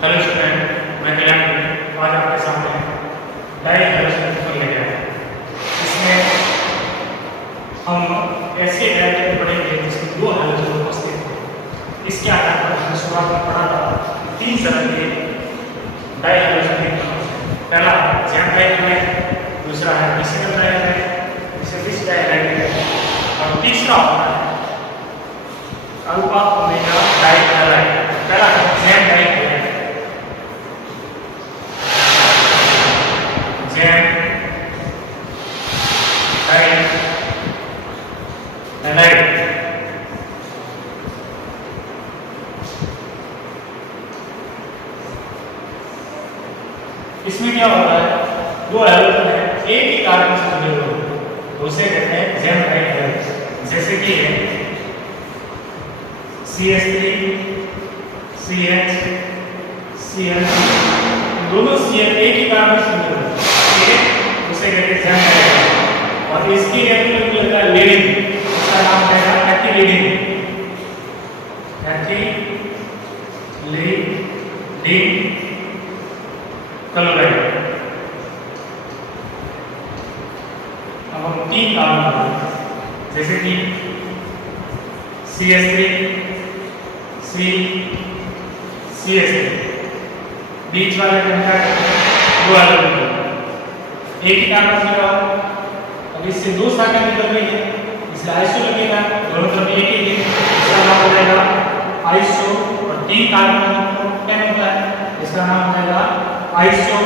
Hello student, मैं कल्याण आज आपके सामने डाई हैलोजन पेपर लेके आया। इसमें हम ऐसे एल्केन पढ़ेंगे जिसमें दो हैलोजन उपस्थित हैं। इसके आधार पर हमने शुरुआत में पढ़ा था 3 तरह के डाई हैलोजन पेपर। पहला जैम डाइहाइड, दूसरा है मिश्रित डाइहाइड, तीसरा डाइहाइड और तीसरा होता है अल्फा ओमेगा डाइहाइड। पहला है जैम डाइहाइड। इसमें क्या होता है, दो हैलोजन है एक ही कार्बन से जुड़े हुए हैं, उसे कहते हैं जैम डाइहाइड। जैसे कि CH3 CH Cl, दोनों Cl एक ही कार्बन से जुड़े हुए हैं, उसे कहते हैं जैम डाइहाइड। और इसकी रिएक्शन में लगता है लीडिंग, इसका नाम है एथिलीडिन। क्लोराइड। अब हम 3 कार्बन जैसे कि CH3 CH3 बीच वाले कंटेक्ट दो हैलोजन एक ही कार्बन से जुड़ा। अब इससे दो शाखाएं निकल रही है, इसलिए आइसो लगेगा, दोनों तरफ एक ही है, इसका नाम हो जाएगा आइसो। और 3 कार्बन क्या होता है, इसका नाम हो जाएगा आइसो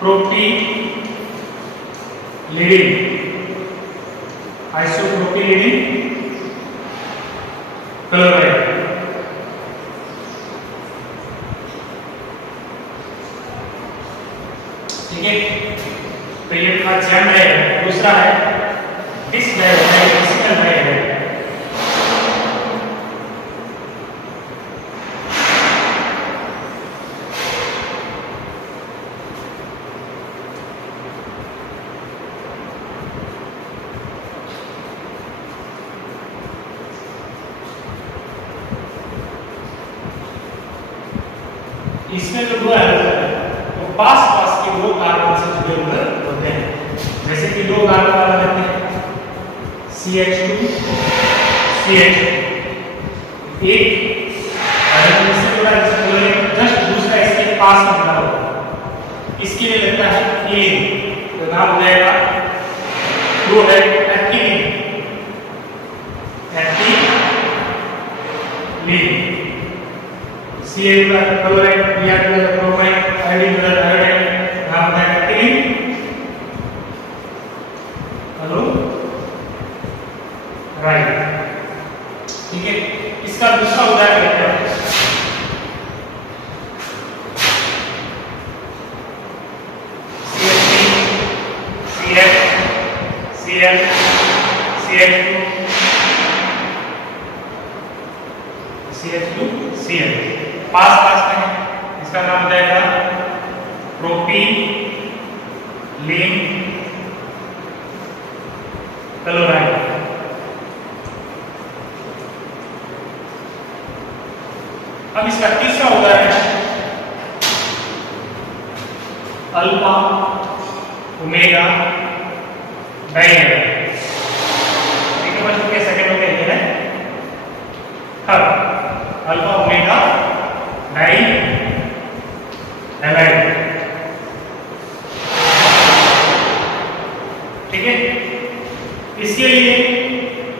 प्रोपिलीडिन। आइसोप्रोपिलीडिन क्लोराइड। ठीक है, तो ये था जैम डाइहाइड। दूसरा है डिस डाइहाइड, डिस्कल डाइहाइड। इसमें जो दो हैलोजन है वो पास के दो कार्बन से जुड़े हुए होते हैं। जैसे कि दो कार्बन वाला लेते हैं CH2 CH2, एक हाइड्रोजन से जुड़ा है क्लोरीन, जस्ट दूसरा इसके पास में जुड़ा हुआ है, इसके लिए लगता है एथीलीन, तो नाम हो जाएगा दो है एथीलीन। Cl chloride, Br bromide, iodine iodide, नाम है एथीलीन। Hello right. ठीक है, इसका दूसरा उदाहरण लेते हैं CH3 CH2 Cl पास में है, इसका नाम हो जाएगा प्रोपीलीन क्लोराइड। अब इसका तीसरा उदाहरण है अल्फा ओमेगा डाइहाइड। ठीक है बच्चों, के सेकंड में ये है अल्फा ओमेगा डाइहाइड। ठीक है, इसके लिए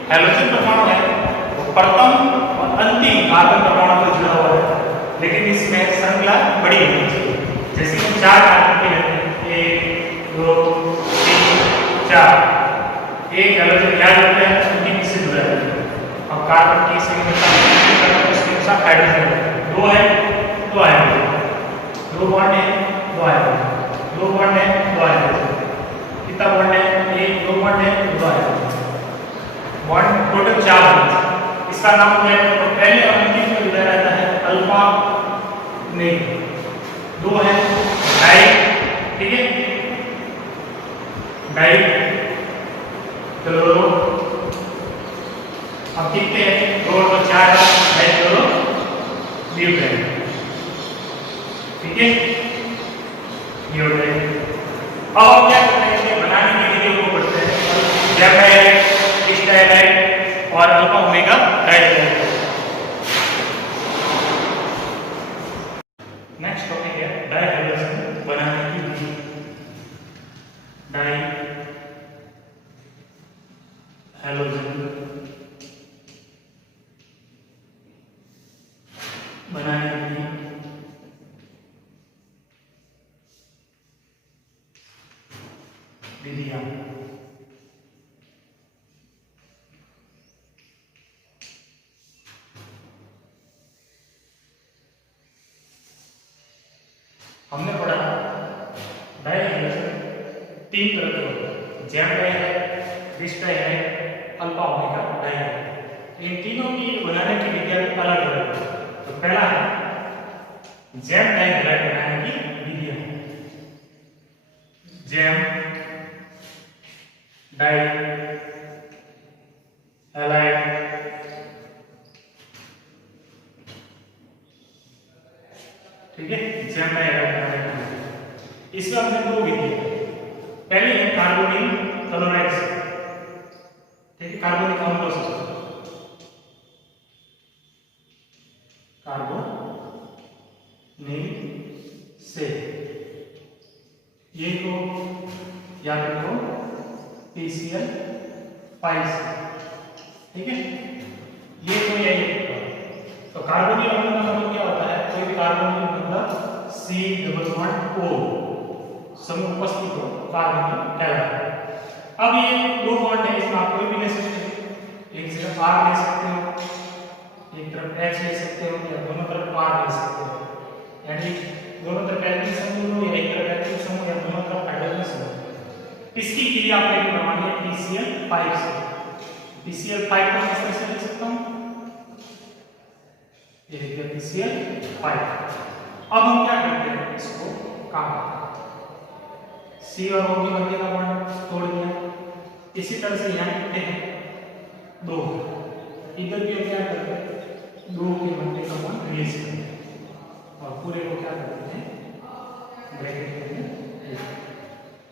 हैलोजन परमाणु है वो प्रथम और अंतिम कार्बन परमाणु से जुड़ा हुआ है, लेकिन इसमें श्रृंखला बड़ी होनी चाहिए। जैसे कि 4 कार्बन के रहते हैं, 1 2 3 4, एक हैलोजन क्या होता है अंतिम से जुड़ा है। और कार्बन की संख्या उसके अनुसार हाइड्रोजन 2 है, 2 हाइड्रोजन, 2 बॉन्ड है, 2 हाइड्रोजन, 2 बॉन्ड है, 2 हाइड्रोजन, कितना बॉन्ड है, 1 2 बॉन्ड है, 2 हाइड्रोजन, बॉन्ड टोटल 4 बॉन्ड। इसका नाम है तो पहले और अंतिम में जुड़ा रहता है अल्फा नहीं 2 है डाई। ठीक है, डाई क्लोरो। अब कितने हैं, 2 और 4 है, डाई क्लोरो ब्यूटेन। ठीक है, ब्यूटेन। अब हम क्या करते हैं, बनाने की विधियों को पढ़ते हैं। जैम डाइहाइड्राइड, फिश डाइहाइड्राइड और अल्फा ओमेगा डाइहाइड्राइड। नेक्स्ट टॉपिक है डाइहाइड्रोजन बनाने की विधि। डाइहाइड्रोजन बनाने की विधियां। हमने पढ़ा डाइहाइड्रोजन 3 तरह के होते हैं, जैम डाइहाइड्राइड, फिश डाइहाइड्राइड, अल्फा ओमेगा डाइहाइड्राइड। इन तीनों की बनाने की विधियां अलग अलग है। तो पहला है जैम डाइहाइड्राइड बनाने की विधियां। जैम डाइहाइड्राइड, ठीक है, जैम डाइहाइड्राइड बनाने की विधि। इसमें हमने 2 विधि है। पहली है कार्बोनिल क्लोराइड, ठीक है, कार्बोनिक अम्लों से, कार्बोनिल से, ये को या तो PCl5 से, ठीक है, ये तो यही। तो कार्बोनिल अम्ल का मतलब क्या होता है, कोई भी कार्बोनिल मतलब C++O समूह उपस्थित हो, कार्बोनिल कहलाता है। अब ये 2 बॉन्ड है, इसमें आप कोई भी ले सकते हो, एक सिर्फ R ले सकते हो, एक तरफ H ले सकते हो, या दोनों तरफ R ले सकते हो, यानी दोनों तरफ एल्किल समूह हो या एक तरफ एल्किल समूह या दोनों तरफ हाइड्रोजन समूह। इसकी क्रिया आपने करवानी है PCl5 से। PCl5 को किस तरह से लिख सकता हूं, ये देखिए PCl5। अब हम क्या करते हैं, इसको काटते हैं, C और O के मध्य का बॉन्ड तोड़ दिया। इसी तरह से यहाँ कितने हैं, 2, इधर भी हम क्या करते हैं, 2 के मध्य का बॉन्ड रिलीज करते हैं और पूरे को क्या करते हैं, ब्रैकेट में।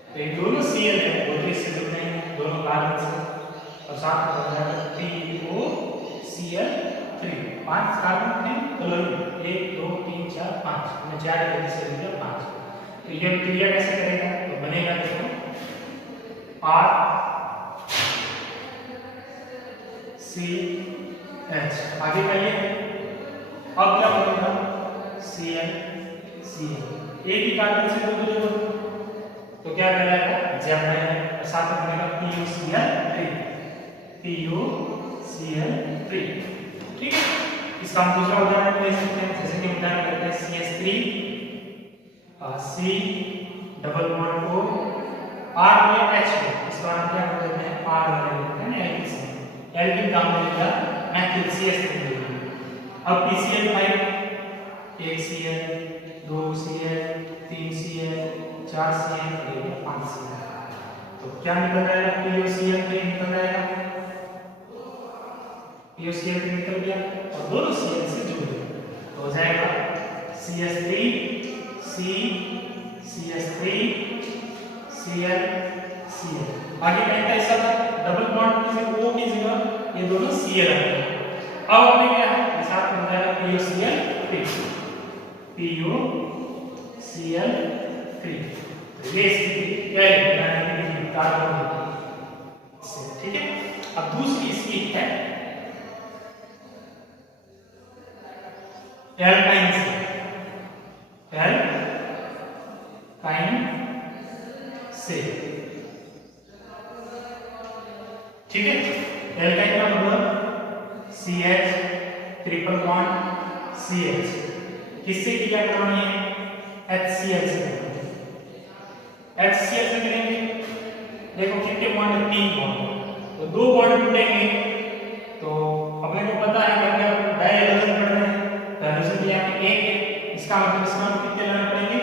तो ये दोनों Cl है, वो इससे जुड़ते हैं, दोनों कार्बन से, और साथ में बन जाएगा POCl3। 5 कार्बन हैं, क्लोरीन 1 2 3 4 5, हमने 4 जल्दी से लिया 5। तो ये क्रिया कैसे करेगा, तो बनेगा देखो RCH, आगे का ये। अब क्या बनेगा, Cl एक ही कार्बन से 2 जुड़े हुए, तो क्या कहलाएगा, जैम डाइहाइड्राइड, और साथ में बनेगा PuCl3, ठीक है। इसका हम दूसरा उदाहरण ले सकते हैं, जैसे कि उदाहरण लेते हैं CH3 C++O R में H है, इसका हम क्या कर देते हैं, R ले लेते हैं, एल्किल से, एल्किल का हमने लिया मैथिल CH3। अब PCl5, 1 Cl 2 Cl 3 Cl 4 Cl 5 Cl, तो क्या निकल जाएगा, PuCl3 निकल जाएगा, PuCl3 निकल गया और दोनों Cl से जुड़ गए, तो हो जाएगा CH3 C CH3 Cl Cl। आगे क्या है, ऐसा डबल बॉन्ड में O की जगह ये दोनों Cl आ गए। अब हमें क्या है, साथ में जाएगा PuCl3, PuCl3। तो ये इसकी क्या है, बनाने की विधि कार्बन से, ठीक है। अब दूसरी इसकी है एल्काइन से, एल्काइन से, ठीक है। एल्काइन का मतलब CH ट्रिपल बॉन्ड CH, किससे क्रिया करवानी है, HCl से। HCl से करेंगे, देखो कितने बॉन्ड है, 3 बॉन्ड, तो 2 बॉन्ड टूटेंगे, तो अपने को पता है कि अगर डाइहाइड्रोजन पढ़ रहे हैं, हाइड्रोजन के यहाँ पे 1 है, इसका मतलब इसका कितने लाने पड़ेंगे,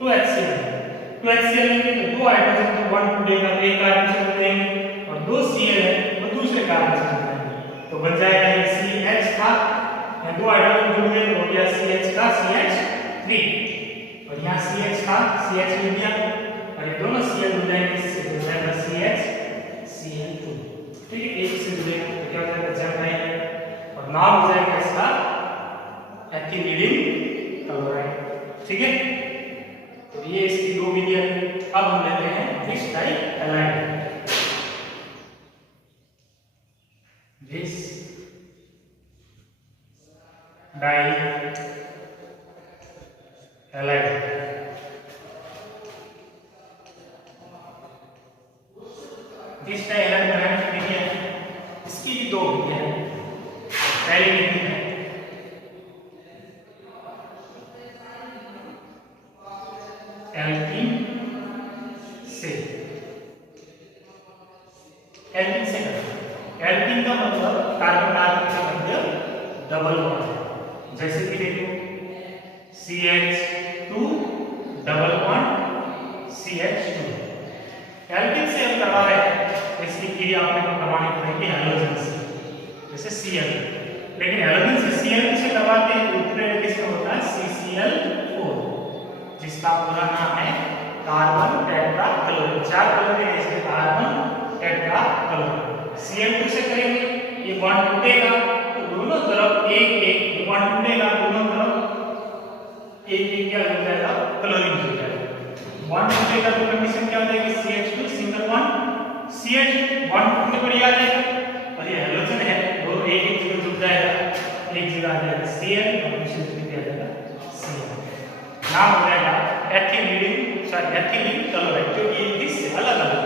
2 HCl लेंगे, तो 2 हाइड्रोजन तो बॉन्ड टूटेगा, एक कार्बन से जुड़ जाएंगे, और 2 Cl है वो दूसरे कार्बन से जुड़ जाएंगे, तो बन जाएगा ये CH था, 2 हाइड्रोजन जुड़ गए हो गया CH का CH3 और यहाँ CH का CH मिल गया और ये दोनों Cl जुड़ जाएंगे, इससे जुड़ जाएगा CH Cl2। ठीक है, एक से जुड़ेगा तो क्या हो जाएगा जंग रहेगा और नाम हो जाएगा इसका एथिलीन क्लोराइड। ठीक है, तो ये इसकी दो विधियां। अब हम लेते हैं विस डाइहैलाइड। विस डाइहैलाइड विस डाइहैलाइड बनाने की विधि है, इसकी भी दो विधियां हैं। पहली विधि है एल्कीन से। एल्कीन से एल्कीन का मतलब कार्बन कार्बन का मध्य डबल बॉन्ड है। जैसे कि देखो CH2 double bond CH2। Alkene से हम करवा रहे हैं, इसकी क्रिया आपने प्रमाणित करेंगे हैलोजन से, जैसे Cl। लेकिन हैलोजन से Cl से करवाते हैं उत्प्रेरक किसका होता है CCl4, जिसका पूरा नाम है कार्बन टेट्राक्लोराइड। 4 क्लोरीन है इसके, कार्बन टेट्राक्लोराइड। Cl2 से करेंगे, ये बॉन्ड टूटेगा तो दोनों तरफ एक एक बॉन्ड टूटेगा, दोनों तरफ एक एक क्या हो जाएगा क्लोरीन हो जाएगा। बॉन्ड टूटेगा तो कंडीशन क्या हो जाएगी CH2 single bond CH bond टूटने पर ये आ जाएगा और ये हैलोजन है, वो एक एक जगह जुड़ जाएगा, एक जगह आ जाएगा Cl और दूसरी जगह क्या आ जाएगा Cl। नाम हो जाएगा एथिलीन क्लोराइड, क्योंकि ये इससे अलग अलग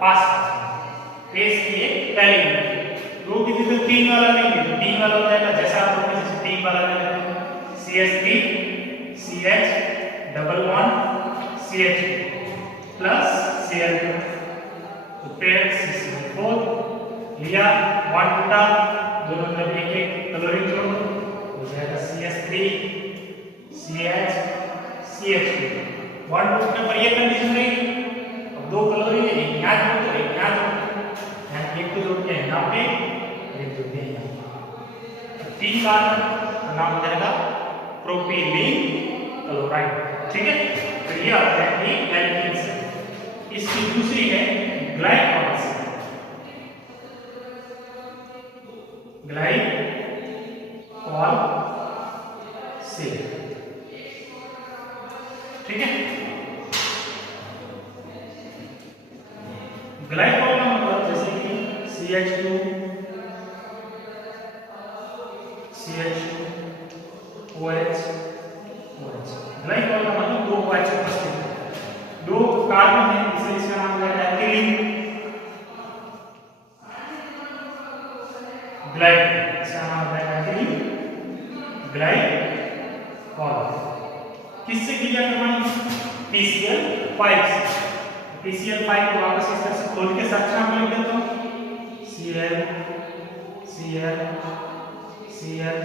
पास फेस की पहली दो की तो 3 वाला नहीं है, तो 3 वाला हो जाएगा जैसा आप लोग जैसे 3 वाला लेते हैं CH3 CH double bond CH plus Cl2 तो पेयर CCl4 लिया, बॉन्ड टूटा, दोनों तरफ एक एक क्लोरीन जोड़ हो जाएगा CH3 CH CH2। बॉन्ड टूटने पर ये कंडीशन रहेगी, अब दो क्लोरीन है, एक यहाँ जोड़ दो, एक यहाँ जोड़ दो, यहाँ एक तो जोड़ते हैं यहाँ पे, एक जोड़ते हैं यहाँ। 3 कार्बन नाम हो जाएगा प्रोपिलीन क्लोराइड। ठीक है, तो ये आता है एल्कीन से। इसकी दूसरी है ग्लाइकॉल से। ग्लाइकॉल से, ठीक है। ग्लाइकॉल का मतलब जैसे कि CH2 OH OH। ग्लाइकॉल का मतलब दो OH उपस्थित है, दो कार्बन है, इसलिए इसका नाम है एथिलीन ग्लाइकॉल। इसका नाम है एथिलीन ग्लाइकॉल। किससे क्रिया करवानी? PCl5 से। PCl5 को वापस इस तरह से खोल के संरचना को लिख देता हूं Cl Cl Cl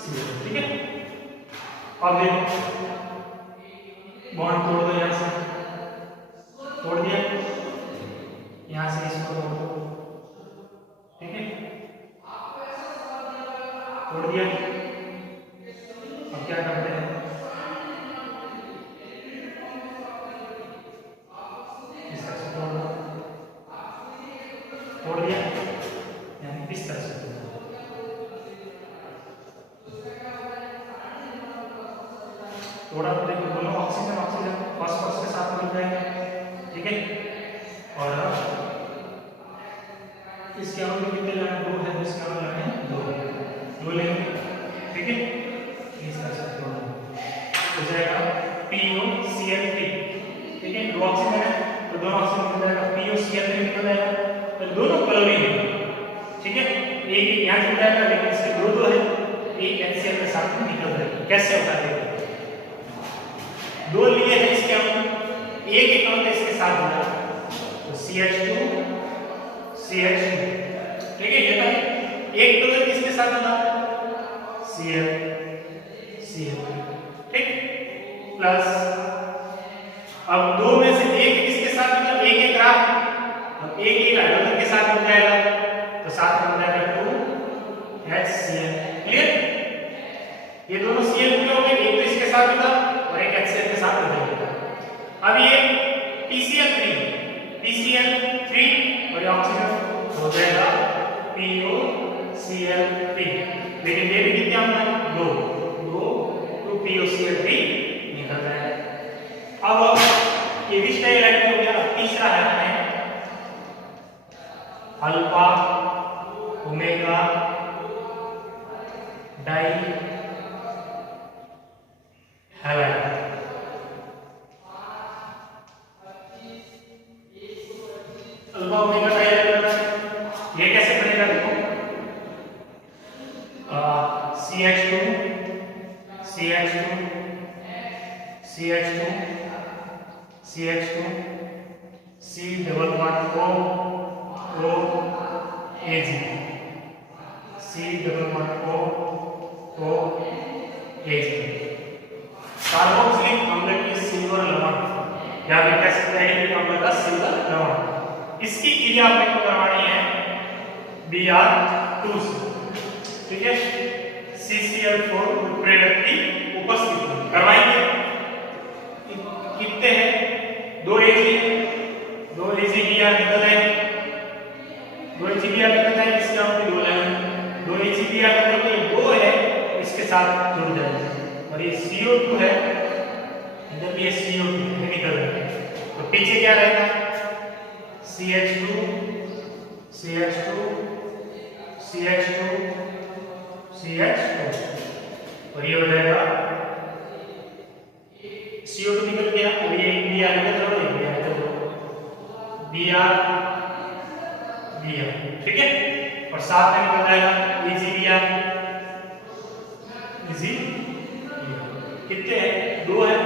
Cl। ठीक है, अब देखो बॉन्ड तोड़ दो, यहां से तोड़ दिया, यहां से इसको तोड़ दो, ठीक है, तोड़ दिया। अब क्या करते हैं, तोड़ दिया, यानी इस तरह से तोड़ा तो देखो दोनों ऑक्सीजन ऑक्सीजन फॉस्फोरस के साथ मिल जाएगा। ठीक है, और इसके अणु कितने लेना? 2 है, इसके अणु लेने 2 लेंगे। ठीक है, इस तरह से तोड़ना हो जाएगा POCl3। ठीक है, 2 ऑक्सीजन है तो दोनों ऑक्सीजन मिल जाएगा, POCl3 निकल जाएगा, तो दोनों क्लोरीन है। ठीक है, एक एक यहाँ जुड़ जाएगा, लेकिन इसके दो है, एक HCl के साथ में निकल जाएगा। कैसे होता है? 2 लिए हैं इसके अणु, एक एक अणु इसके साथ जुड़ा तो CH2 CH2। ठीक है, ये एक क्लोरीन किसके साथ जुड़ा? Cl Cl। ठीक, प्लस अब 2 में से एक किसके साथ जुड़ा? एक एक रहा, अब एक एक हाइड्रोजन के साथ जुड़ जाएगा तो साथ में हो जाएगा 2HCl। क्लियर? ये दोनों Cl3 हो गए, एक तो इसके साथ जुड़ा और एक HCl के साथ जुड़ गया। अब ये PCl3 और ये ऑक्सीजन हो जाएगा POCl3, लेकिन ये भी कितने होना है, 2 2 POCl3 निकल रहा है। अब ये भी स्टाइलाइट हो गया। तीसरा है हमें alpha omega die halide. Alpha omega die halide ये कैसे बनेगा, देखो CH2 CH2 CH2 CH2 C double bond O AG C double bond O AG। Carboxylic अम्ल की सिल्वर लवण या फिर कह सकते हैं कि अम्ल का सिल्वर लवण, इसकी क्रिया आपने को करवानी है Br2 से, ठीक है। CCl4 उत्प्रेरक की उपस्थिति करवाएंगे। कितने हैं, 2 Ag Br निकल रहे हैं, 2 Ag Br निकल रहे हैं, इसके आपको 2 लाइन 2 Ag Br निकल के 2 है, इसके साथ जुड़ जाएंगे और ये CO2 है, इधर भी ये CO2 निकल रहा है। तो पीछे क्या रहेगा, CH2 CH2 CH2 CH2 और ये हो जाएगा CO2 निकल गया और ये Br निकल जाओ, ये Br निकल जाओ, Br ठीक है। और साथ में निकल जाएगा AgBr कितने हैं, 2 है,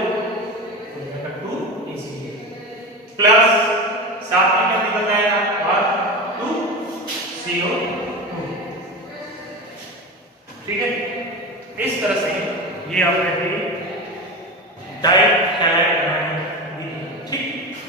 2 AgBr प्लस साथ में क्या निकल जाएगा और 2 CO2, ठीक है। इस तरह से ये आपने डाई हैलाइड